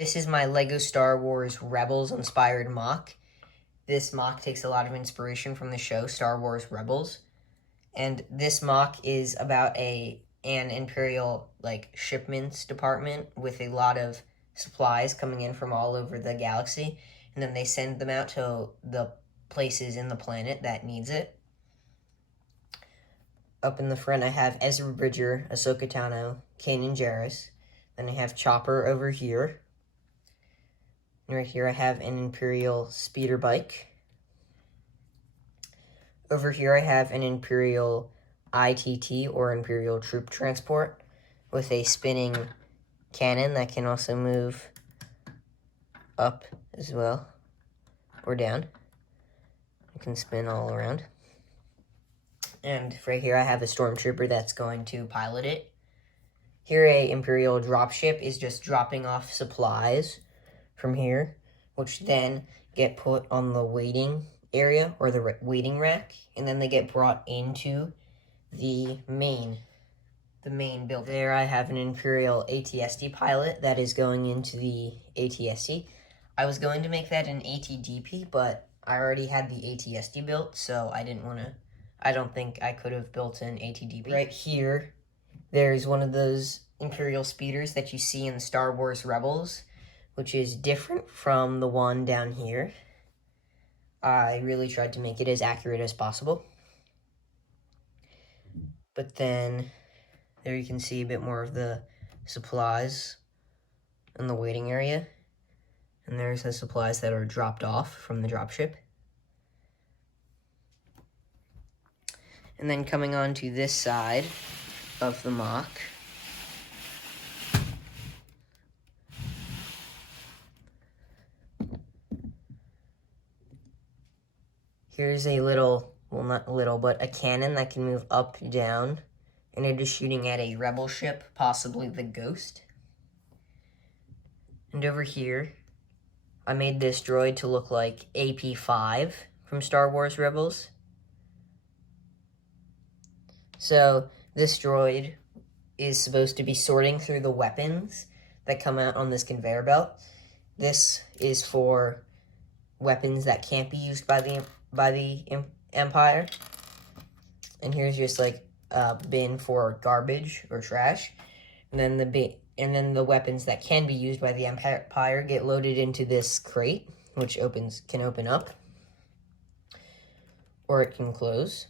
This is my LEGO Star Wars Rebels inspired MOC. This MOC takes a lot of inspiration from the show Star Wars Rebels. And this MOC is about an Imperial shipments department with a lot of supplies coming in from all over the galaxy, and then they send them out to the places in the planet that needs it. Up in the front I have Ezra Bridger, Ahsoka Tano, Kanan Jarrus. Then I have Chopper over here. And right here I have an Imperial speeder bike. Over here I have an Imperial ITT, or Imperial Troop Transport, with a spinning cannon that can also move up as well, or down. It can spin all around. And right here I have a Stormtrooper that's going to pilot it. Here a Imperial dropship is just dropping off supplies from here, which then get put on the waiting area, or the waiting rack, and then they get brought into the main building. There I have an Imperial ATST pilot that is going into the ATST. I was going to make that an ATDP, but I already had the ATST built, so I don't think I could have built an ATDP. Right here, there's one of those Imperial speeders that you see in Star Wars Rebels, which is different from the one down here. I really tried to make it as accurate as possible. But then, there you can see a bit more of the supplies in the waiting area. And there's the supplies that are dropped off from the dropship. And then coming on to this side of the MOC, here's a little, well, not little, but a cannon that can move up, down, and it is shooting at a rebel ship, possibly the Ghost. And over here, I made this droid to look like AP5 from Star Wars Rebels. So this droid is supposed to be sorting through the weapons that come out on this conveyor belt. This is for weapons that can't be used by the Empire. And here's just like a bin for garbage or trash. And then the weapons that can be used by the Empire get loaded into this crate, which can open up, or it can close.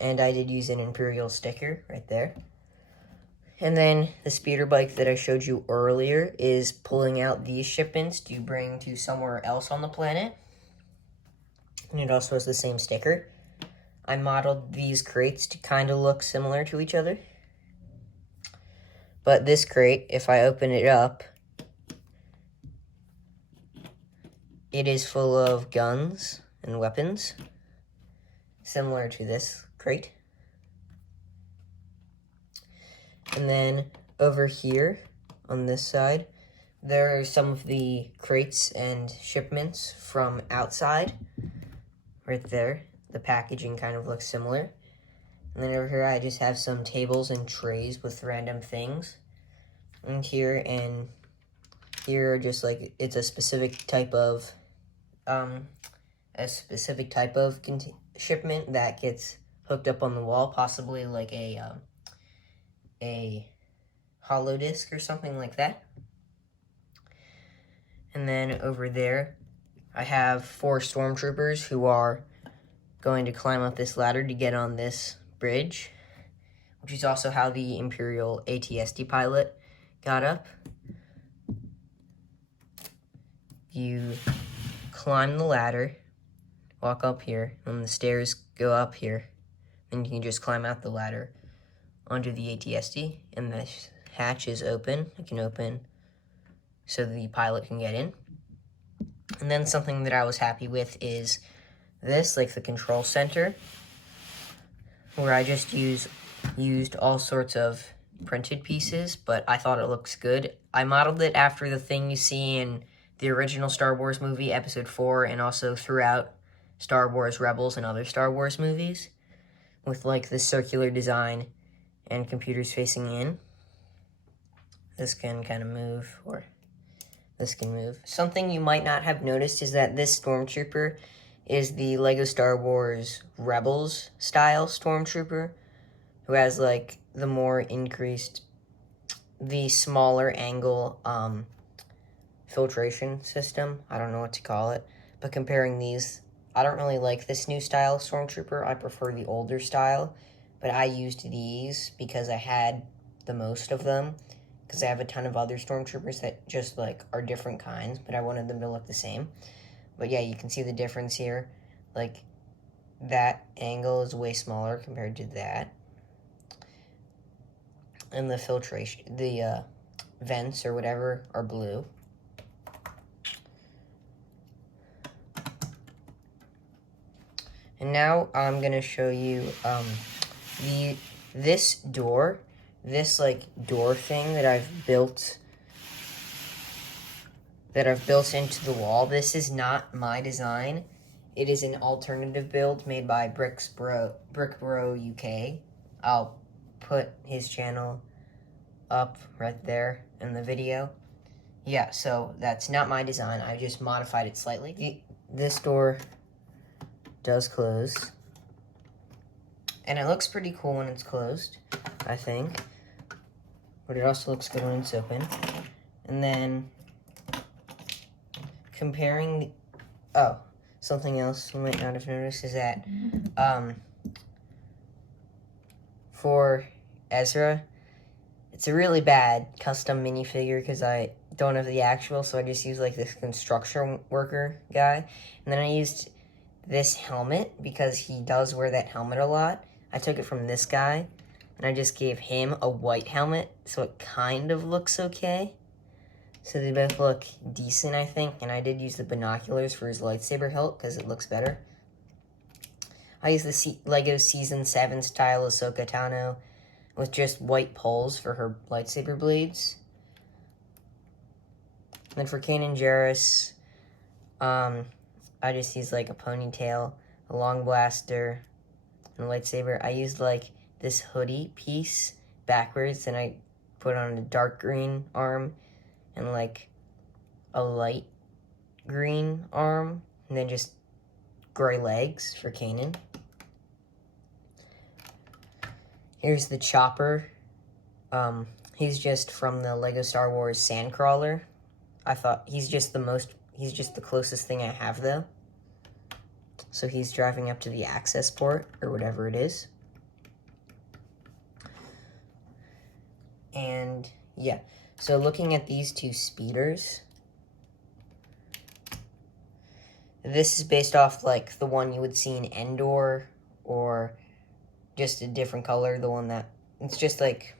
And I did use an Imperial sticker right there. And then the speeder bike that I showed you earlier is pulling out these shipments to bring to somewhere else on the planet. And it also has the same sticker. I modeled these crates to kind of look similar to each other. But this crate, if I open it up, it is full of guns and weapons, similar to this crate. And then over here, on this side, there are some of the crates and shipments from outside. Right there, the packaging kind of looks similar. And then over here, I just have some tables and trays with random things. And here are just like, it's a specific type of shipment that gets hooked up on the wall, possibly like a hollow disc or something like that. And then over there, I have 4 stormtroopers who are going to climb up this ladder to get on this bridge, which is also how the Imperial ATST pilot got up. You climb the ladder, walk up here, and the stairs go up here. Then you can just climb out the ladder onto the ATST, and the hatch is open. It can open so the pilot can get in. And then something that I was happy with is this, like the control center, where I just used all sorts of printed pieces, but I thought it looks good. I modeled it after the thing you see in the original Star Wars movie, Episode 4, and also throughout Star Wars Rebels and other Star Wars movies, with like this circular design and computers facing in. This can kind of move, or this can move. Something you might not have noticed is that this Stormtrooper is the LEGO Star Wars Rebels style Stormtrooper, who has, like, the more increased, the smaller angle, filtration system. I don't know what to call it. But comparing these, I don't really like this new style Stormtrooper. I prefer the older style. But I used these because I had the most of them. Because I have a ton of other Stormtroopers that just, like, are different kinds. But I wanted them to look the same. But yeah, you can see the difference here. Like, that angle is way smaller compared to that. And the filtration, the vents or whatever are blue. And now I'm gonna show you this door, this like door thing that I've built into the wall. This is not my design. It is an alternative build made by Brick Bro UK. I'll put his channel up right there in the video. Yeah, so that's not my design. I just modified it slightly. This door does close. And it looks pretty cool when it's closed, I think. But it also looks good when it's open. And then comparing something else you might not have noticed is that for Ezra, it's a really bad custom minifigure because I don't have the actual, so I just use like this construction worker guy. And then I used this helmet because he does wear that helmet a lot. I took it from this guy and I just gave him a white helmet so it kind of looks okay. So they both look decent, I think. And I did use the binoculars for his lightsaber hilt because it looks better. I used the LEGO Season 7 style Ahsoka Tano with just white poles for her lightsaber blades. And then for Kanan Jarrus, I just used like a ponytail, a long blaster, and a lightsaber. I used like this hoodie piece backwards, and I put on a dark green arm and like a light green arm, and then just gray legs for Kanan. Here's the chopper. He's just from the LEGO Star Wars Sandcrawler. I thought he's just the closest thing I have though. So he's driving up to the access port, or whatever it is. And, yeah. So looking at these two speeders, this is based off, like, the one you would see in Endor, or just a different color, the one that, it's just, like,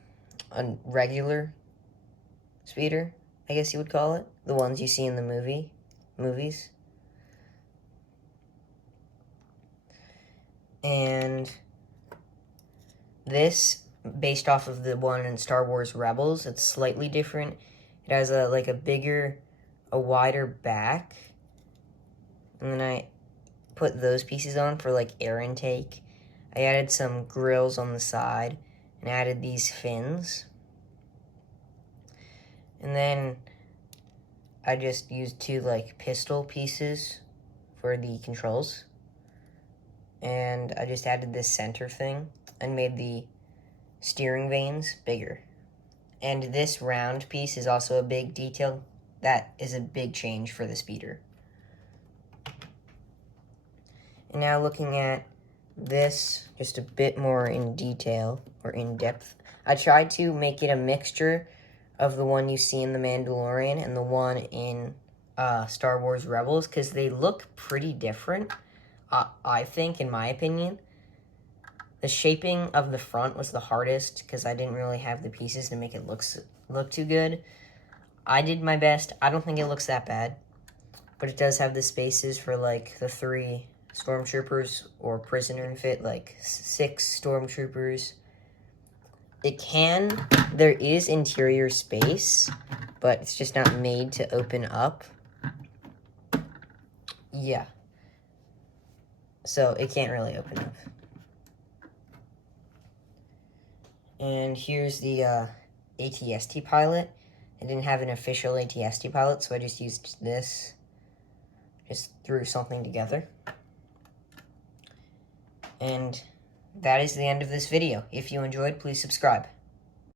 a regular speeder, I guess you would call it. The ones you see in the movies. And this, based off of the one in Star Wars Rebels, it's slightly different. It has a wider back. And then I put those pieces on for like air intake. I added some grills on the side and added these fins. And then I just used two like pistol pieces for the controls. And I just added this center thing and made the steering vanes bigger. And this round piece is also a big detail. That is a big change for the speeder. And now looking at this just a bit more in detail, or in depth. I tried to make it a mixture of the one you see in The Mandalorian and the one in Star Wars Rebels, because they look pretty different. I think, in my opinion, the shaping of the front was the hardest because I didn't really have the pieces to make it look too good. I did my best. I don't think it looks that bad, but it does have the spaces for like the 3 stormtroopers or prisoner fit, like 6 stormtroopers. There is interior space, but it's just not made to open up. Yeah. So it can't really open up. And here's the ATST pilot. I didn't have an official ATST pilot, so I just used this. Just threw something together. And that is the end of this video. If you enjoyed, please subscribe.